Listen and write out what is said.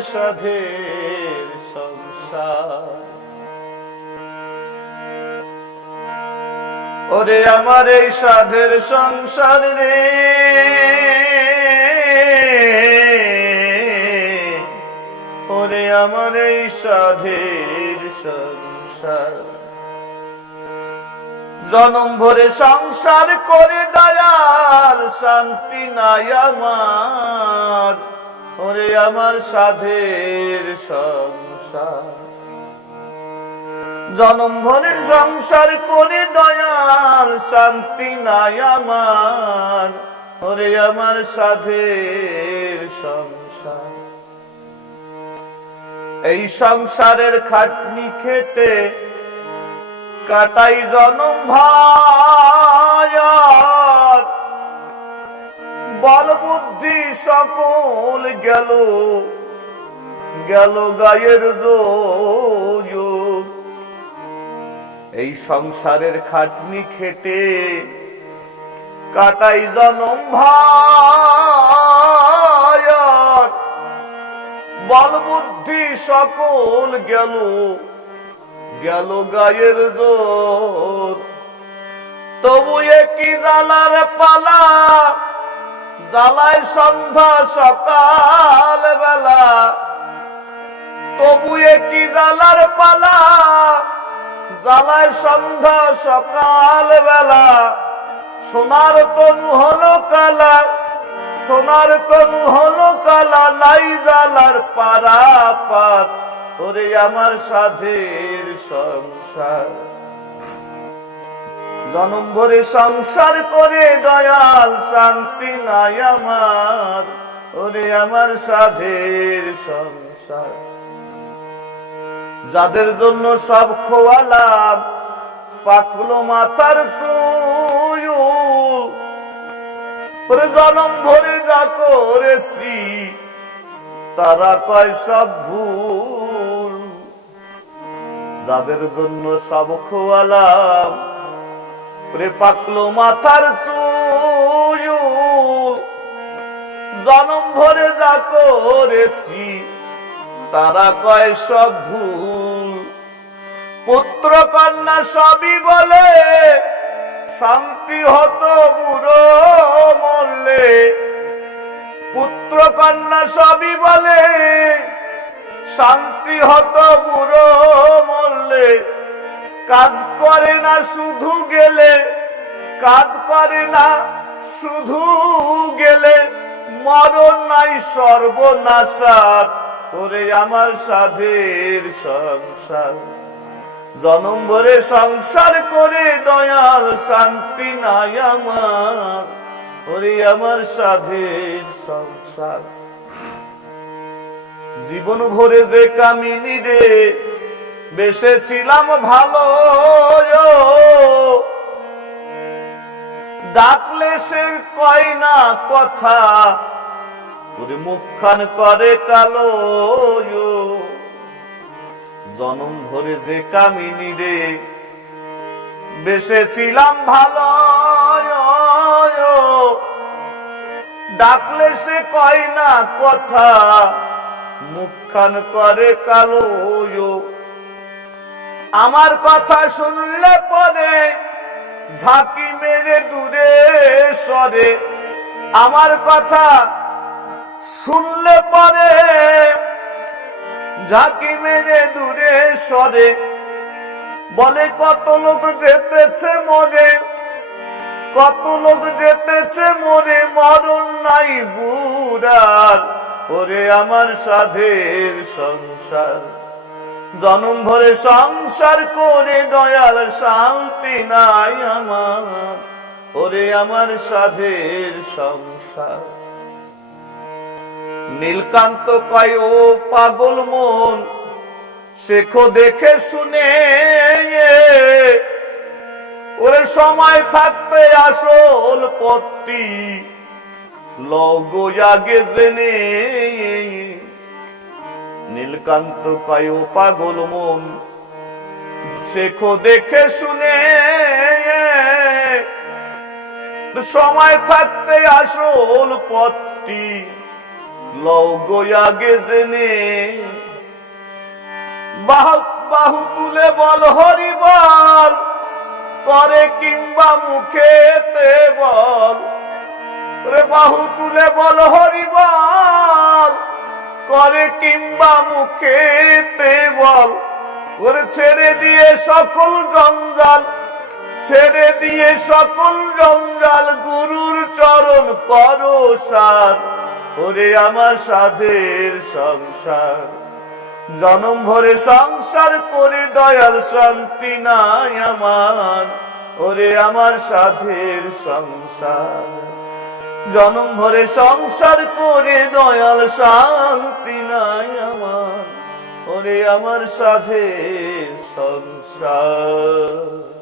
সাধের সংসার। ওরে আমার এই সাধের সংসার রে। ওরে আমার এই সাধের সংসার। জনম ভরে সংসার করে, দয়াল শান্তি নাই আমার। ওরে আমার সাধের সংসার। জনম ভরে সংসার করে দয়াল শান্তি নাই আমার। ওরে আমার সাধের সংসার। এই সংসারের খাটনি খেটে কাটাই জনম ভায়ার বল বুদ্ধি সকল গেল গেল গায়ের যোগ এই সংসারের খাটনি খেটে কাটাই জনম ভায়ার বল বুদ্ধি সকল গেল গেল গায়ের জোর। তবু কি জ্বালার পালা? জ্বালায় সন্ধ্যা সকাল বেলা তবু কি জ্বালার পালা, জ্বালায় সন্ধ্যা সকাল বেলা সোনার তনু হলো কালা, সোনার তনু হলো কালা, নাই জ্বালার পারা পার ওরে আমার সাধের সংসার। জনম ভরে সংসার করে দয়াল শান্তি নাই আমার। ওরে আমার সাধের সংসার। যাদের জন্য সব খোয়ালাম পাকলো চুল ওরে জনম ভরে যা করেছি, তারা কয় সব ভুল। যাদের জন্য সব খোয়ালাম রে পাকলো মাথার চুল জনম ভরে যা করেছি, তারা কয় সব ভুল। পুত্র কন্যা সবই বলে, শান্তি হতো বুড়ো মরলে। পুত্র কন্যা সবই বলে, শান্তি হতো বুড়ো মরলে। কাজ করে না শুধু গেলে, কাজ করে না শুধু গেলে, মরণ নাই সর্বনাশার, ওরে আমার সাধের সংসার। জনম ভরে সংসার করে দয়াল শান্তি নাই আমার, ওরে আমার সাধের সংসার। জীবন ভরে যে কামিনী রে বেসেছিলাম ভালো ডাকলে সে কয় না কথা, ওরে মুখখান করে কালো জনম ভরে যে কামিনী রে, বেসেছিলাম ভালো ডাকলে সে কয় না কথা, মুখখান করে কালো আমার কথা শুনলে পরে ঝাঁকি মেরে দূরে সরে। আমার কথা শুনলে পরে ঝাঁকি মেরে দূরে সরে। বলে কত লোক যেতেছে মরে, কত লোক যেতেছে মরে, মরণ নাই বুড়ার। ওরে আমার সাধের সংসার। জনম ভরে সংসার করে দয়াল শান্তি নাই আমার। ওরে আমার সাধের সংসার। নীলকান্ত কয়, ও পাগল মন, শেখো দেখে শুনে ওরে সময় থাকতে আসল পত্তি লগো আগে জেনে নীলকান্ত কয় পাগল মন। শেখো দেখে শুনে। সময় থাকতে আসল পথটি লও জেনে। বাহু বাহু তুলে বল হরি বল করে কিংবা মুখেতে বল। রে বাহু তুলে বল হরি বল করে কিংবা মুখেতে বল। ওরে ছেড়ে দিয়ে সকল জঞ্জাল, ছেড়ে দিয়ে সকল জঞ্জাল, গুরুর চরণ করো সার। ওরে আমার সাধের সংসার, জনম ভরে সংসার করে দয়াল শান্তি নাই আমার। ওরে আমার সাধের সংসার। জনম ভরে সংসার করে দয়াল শান্তি নাই আমার। ওরে আমার সাধে সংসার।